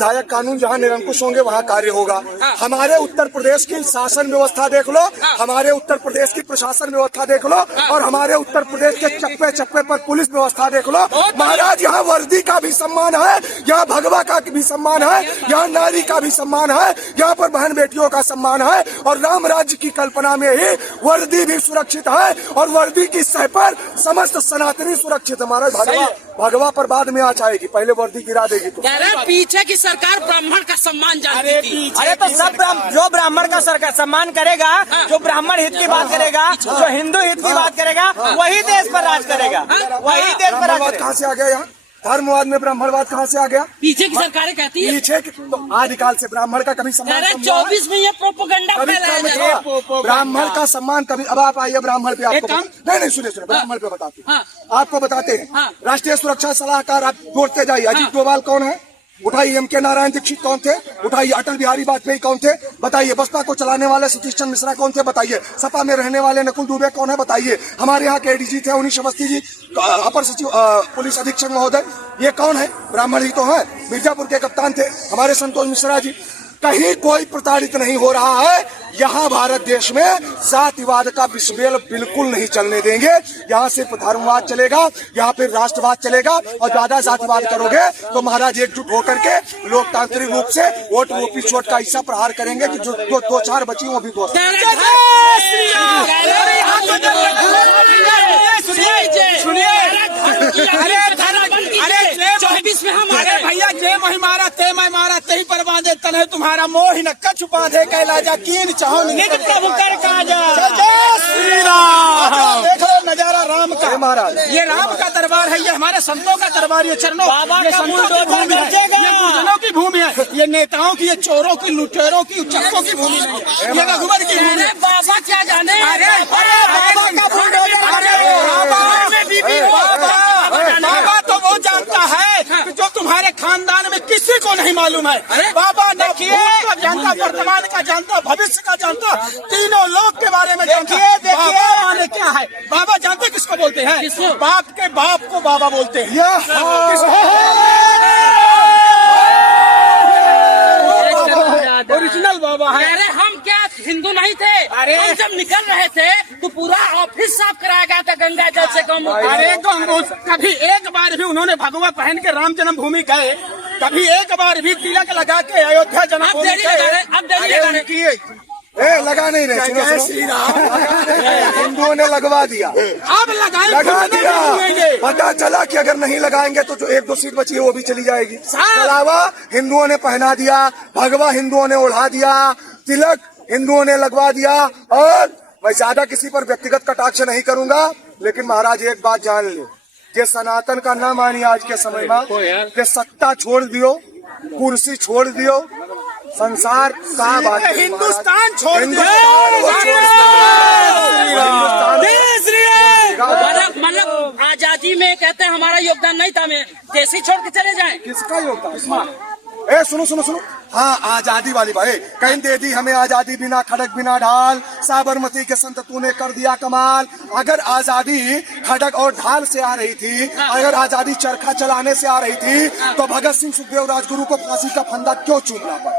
विधायक कानून जहाँ निरंकुश होंगे वहाँ कार्य होगा। हमारे उत्तर प्रदेश की शासन व्यवस्था देख लो, हमारे उत्तर प्रदेश की प्रशासन व्यवस्था देख लो, और हमारे उत्तर प्रदेश के चप्पे चप्पे पर पुलिस व्यवस्था देख लो। महाराज यहाँ वर्दी का भी सम्मान है, यहाँ भगवा का भी सम्मान है, यहाँ नारी का भी सम्मान है, यहाँ पर बहन बेटियों का सम्मान है, और राम राज्य की कल्पना में ही वर्दी भी सुरक्षित है, और वर्दी की सह पर समस्त सनातनी सुरक्षित है। महाराज भगवा पर बाद में आ जाएगी, पहले वर्दी गिरा देगी। तो पीछे की सरकार ब्राह्मण का सम्मान जानती थी। अरे तो सब जो ब्राह्मण का सरकार सम्मान करेगा, जो ब्राह्मण हित की बात करेगा, जो हिंदू हित की बात करेगा, वही देश पर राज करेगा, वही देश पर राज। कहाँ से आ गया यहाँ धर्मवाद में ब्राह्मणवाद कहाँ से आ गया? पीछे की सरकारें कहती है पीछे तो आदिकाल से ब्राह्मण का कभी सम्मान 24 में ये प्रोपेगेंडा फैलाया जा रहा है। ब्राह्मण का सम्मान कभी। अब आप आइए ब्राह्मण पे, आपको नहीं सुनिए ब्राह्मण पे बताते हैं, आपको बताते हैं। राष्ट्रीय सुरक्षा सलाहकार आप जोड़ते जाइए। अजीत डोभाल कौन है? उठाइए। एम.के. नारायण दीक्षित कौन थे? उठाइए। अटल बिहारी वाजपेयी कौन थे? बताइए। बसपा को चलाने वाले सतीश चंद्र मिश्रा कौन थे? बताइए। सपा में रहने वाले नकुल दुबे कौन है? बताइए। हमारे यहाँ के एडीजी थे उनीश अवस्थी जी, अपर सचिव पुलिस अधीक्षक महोदय, ये कौन है? ब्राह्मण ही तो है। मिर्जापुर के कप्तान थे हमारे संतोष मिश्रा जी। कहीं कोई प्रताड़ित नहीं हो रहा है। यहाँ भारत देश में जातिवाद का विषबेल बिल्कुल नहीं चलने देंगे। यहाँ सिर्फ धर्मवाद चलेगा, यहाँ पे राष्ट्रवाद चलेगा, और ज्यादा जातिवाद करोगे तो महाराज एकजुट होकर के लोकतांत्रिक रूप से वोट रूपी वोट का हिस्सा प्रहार करेंगे कि जो दो चार बची वो भी दोस्त। भैया जय मही मारा ते मैं मारा ते पर बांधे तने तुम्हारा मोह न कछु बांधे कैलाजा कीन चाहो निज प्रभु कर काजा। जय श्री राम। देख लो नजारा राम का। महाराज ये राम का दरबार है, ये हमारे संतों का दरबार, ये चरणों ये संतों की भूमि है, ये गुरुजनों की भूमि है, ये नेताओं की, ये चोरों की, लुटेरों की, उचक्कों की भूमि नहीं है, ये रघुवर की भूमि है। बाबा क्या जाने? अरे बाबा का बुलडोजर। अरे बाबा तो वो जानता है जो तुम्हारे खानदान में किसी को नहीं मालूम है। बाबा ने भूत का जानता, वर्तमान का जानता, भविष्य का जानता, तीनों लोग के बारे में जानता। बाबा माने क्या है? बाबा जानते किसको बोलते हैं? बाप के बाप को बाबा बोलते हैं। ओरिजिनल बाबा है। अरे हम क्या हिंदू नहीं थे? अरे हम जब निकल रहे थे तो पूरा ऑफिस साफ कराया गया था गंगा जल से कम। अरे कभी एक बार भी उन्होंने भगवा पहन के राम जन्मभूमि गए? कभी एक बार भी तिलक लगा के अयोध्या जन्मभूमि गए? लगा नहीं रहे। हिंदुओं ने लगवा दिया, अब लगा दिया। पता चला कि अगर नहीं लगाएंगे तो जो एक दो सीट बची है वो भी चली जाएगी। अलावा हिंदुओं ने पहना दिया, भगवा हिंदुओं ने उड़ा दिया, तिलक हिंदुओं ने लगवा दिया। और मैं ज्यादा किसी पर व्यक्तिगत कटाक्ष नहीं करूंगा, लेकिन महाराज एक बात जान लो, ये सनातन का न मानिए आज के समय में, ये सत्ता छोड़ दियो, कुर्सी छोड़ दियो, संसार का बात, हिंदुस्तान छोड़ दियो। मतलब आजादी में कहते हैं हमारा योगदान नहीं था, मैं देश छोड़ के चले जाएं। किसका योगदान? सुनो हाँ, आजादी वाली भाई कहीं दे दी हमें आजादी, बिना खड़क बिना ढाल, साबरमती के संत तूने कर दिया कमाल। अगर आजादी खड़क और ढाल से आ रही थी, अगर आजादी चरखा चलाने से आ रही थी, तो भगत सिंह सुखदेव राजगुरु को फांसी का फंदा क्यों चूमना पड़ा?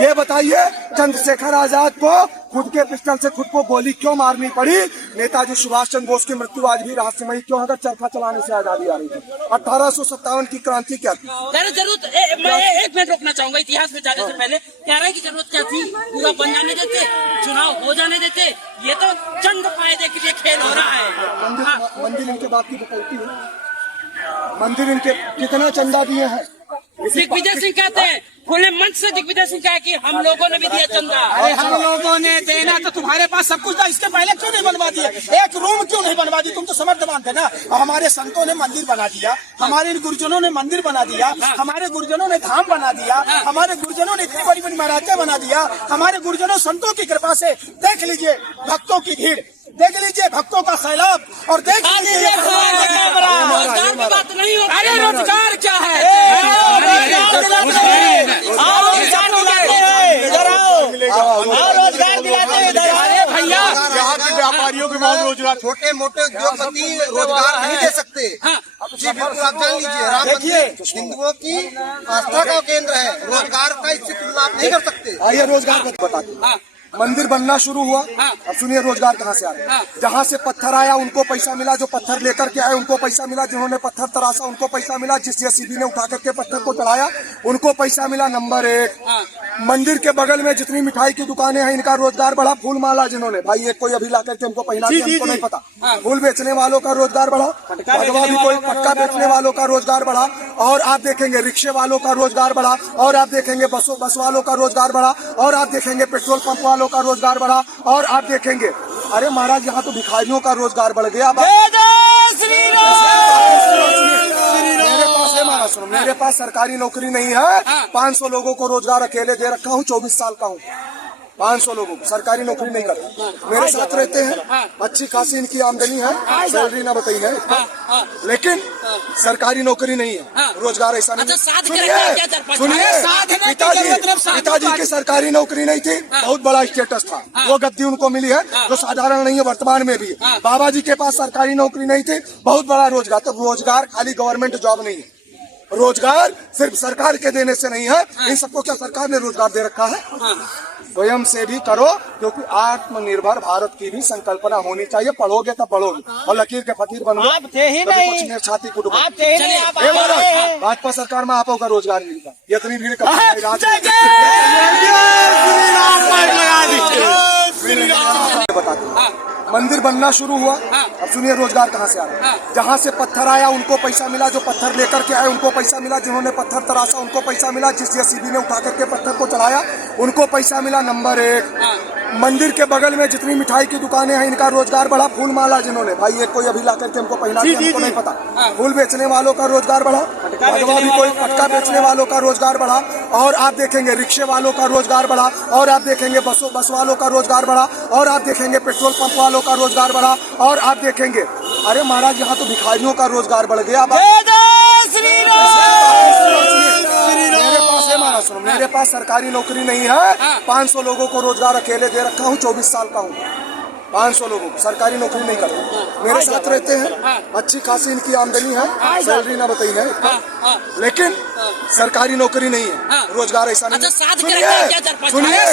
ये बताइए। चंद्रशेखर आजाद को खुद के पिस्टल से खुद को गोली क्यों मारनी पड़ी? नेताजी सुभाष चंद्र बोस की मृत्यु आज भी रहस्यमयी क्यों? अगर चरखा चलाने से आजादी आ रही थी। 1857 की क्रांति क्या थी? जरूरत मैं एक मिनट रोकना चाहूंगा इतिहास में जाने से पहले। कह रहे की जरूरत क्या थी? पूरा बन जाने देते, चुनाव हो जाने देते, ये तो चंद फायदे के लिए खेल हो रहा है। मंदिर इनके बात की बकौती है। मंदिर इनके कितना चंदा दिए हैं? दिग्विजय सिंह कहते हैं, खुले मंच से दिग्विजय सिंह कहा कि हम लोगों ने भी दिया चंदा। अरे हम लोगों ने देना तो तुम्हारे पास सब कुछ था, इसके पहले क्यों नहीं बनवा दिया? एक रूम क्यों नहीं बनवा दी? तुम तो समर्थमान थे ना। हमारे संतों ने मंदिर बना दिया, हमारे गुरुजनों ने मंदिर बना दिया, हमारे गुरुजनों ने धाम बना दिया, हमारे गुरुजनों ने इतनी बड़ी बड़ी महाराजें बना दिया। हमारे गुरुजनों संतों की कृपा से देख लीजिए भक्तों की भीड़, देख लीजिए भक्तों का सैलाब, और देख लीजिए रोजगार की बात नहीं होती। अरे रोजगार क्या है? रोजगार दिलाते हैं। भैया यहाँ के व्यापारियों के छोटे मोटे उद्योगपति रोजगार नहीं दे सकते। जी बिल्कुल, आप जान लीजिए, राम मंदिर हिंदुओं की आस्था का केंद्र है, रोजगार का इससे तुलना आप नहीं कर सकते। आइए रोजगार बताते। मंदिर बनना शुरू हुआ, अब सुनिए रोजगार कहाँ से आ रहा है। जहाँ से पत्थर आया उनको पैसा मिला, जो पत्थर लेकर के आए उनको पैसा मिला, जिन्होंने पत्थर तराशा उनको पैसा मिला, जिस जेसीबी ने उठा करके पत्थर को चढ़ाया उनको पैसा मिला। नंबर 1, मंदिर के बगल में जितनी मिठाई की दुकानें हैं इनका रोजगार बढ़ा। फूल माला जिन्होंने भाई एक कोई अभी ला करके हमको पहना दिया, हमको नहीं पता। फूल बेचने वालों का रोजगार बढ़ा, भगवा भी कोई पटका बेचने वालों का रोजगार बढ़ा, और आप देखेंगे रिक्शे वालों का रोजगार बढ़ा, और आप देखेंगे बस वालों का रोजगार बढ़ा, और आप देखेंगे पेट्रोल पंप वालों का रोजगार बढ़ा, और आप देखेंगे अरे महाराज यहाँ तो भिखारियों का रोजगार बढ़ गया। मेरे पास सरकारी नौकरी नहीं है, 500 लोगों को रोजगार अकेले दे रखा हूँ, 24 साल का हूँ। 500 लोगों को सरकारी नौकरी नहीं करता, मेरे साथ रहते हैं, अच्छी खासी इनकी आमदनी है, सैलरी ना बताइए, लेकिन सरकारी नौकरी नहीं है, रोजगार ऐसा नहीं। सुनिए, पिताजी की सरकारी नौकरी नहीं थी, बहुत बड़ा स्टेटस था, वो गद्दी उनको मिली है जो साधारण नहीं है, वर्तमान में भी है। बाबा जी के पास सरकारी नौकरी नहीं थी, बहुत बड़ा रोजगार। तो रोजगार खाली गवर्नमेंट जॉब नहीं है, रोजगार सिर्फ सरकार के देने से नहीं है। इन सबको क्या सरकार ने रोजगार दे रखा है? स्वयं से भी करो, क्योंकि आत्मनिर्भर भारत की भी संकल्पना होनी चाहिए। पढ़ोगे तो पढ़ोगे, और लकीर के फकीर बनोगे, आप थे ही नहीं, छाती कुटुंब आप भाजपा सरकार में आपको का रोजगार मिलेगा। ये इतनी भीड़ बताते। मंदिर बनना शुरू हुआ, अब सुनिए रोजगार कहाँ से आ रहा है। जहाँ से पत्थर आया उनको पैसा मिला, जो पत्थर लेकर के आए उनको पैसा मिला, जिन्होंने पत्थर तराशा उनको पैसा मिला, जिस जेसीबी ने उठा करके पत्थर को चढ़ाया उनको पैसा मिला। नंबर 1, मंदिर के बगल में जितनी मिठाई की दुकानें हैं इनका रोजगार बढ़ा। फूल माला जिन्होंने भाई एक कोई अभी ला करके हमको पहना दिया, हमको नहीं पता। फूल बेचने वालों का रोजगार बढ़ा, भगवा भी कोई पटका बेचने वालों का रोजगार बढ़ा, और आप देखेंगे रिक्शे वालों का रोजगार बढ़ा, और आप देखेंगे बस वालों का रोजगार बढ़ा, और आप देखेंगे पेट्रोल पंप वालों का रोजगार बढ़ा, और आप देखेंगे अरे महाराज यहाँ तो भिखारियों का रोजगार बढ़ गया। मेरे पास सरकारी नौकरी नहीं है, 500 लोगों को रोजगार अकेले दे रखा हूँ, 24 साल का हूँ। 500 लोगों को सरकारी नौकरी नहीं करता, मेरे साथ रहते हैं, अच्छी खासी इनकी आमदनी है, सैलरी ना बताइए, लेकिन सरकारी नौकरी नहीं है, रोजगार ऐसा नहीं। सुनिए,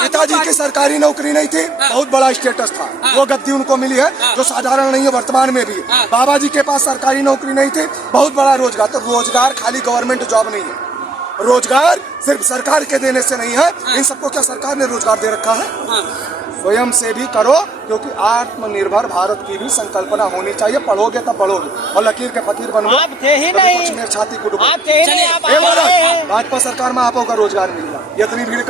पिताजी की सरकारी नौकरी नहीं थी, बहुत बड़ा स्टेटस था, वो गद्दी उनको मिली है जो साधारण नहीं है, वर्तमान में भी है। बाबा जी के पास सरकारी नौकरी नहीं थी, बहुत बड़ा रोजगार। तो रोजगार खाली गवर्नमेंट जॉब नहीं है, रोजगार सिर्फ सरकार के देने से नहीं है। इन सबको क्या सरकार ने रोजगार दे रखा है? स्वयं से भी करो, क्योंकि आत्मनिर्भर भारत की भी संकल्पना होनी चाहिए। पढ़ोगे तो पढ़ोगे, और लकीर के फकीर बनोगे, आप थे ही नहीं, छाती कुटुंब। आप थे ही नहीं, भाजपा सरकार में आपको का रोजगार मिलेगा। ये इतनी भीड़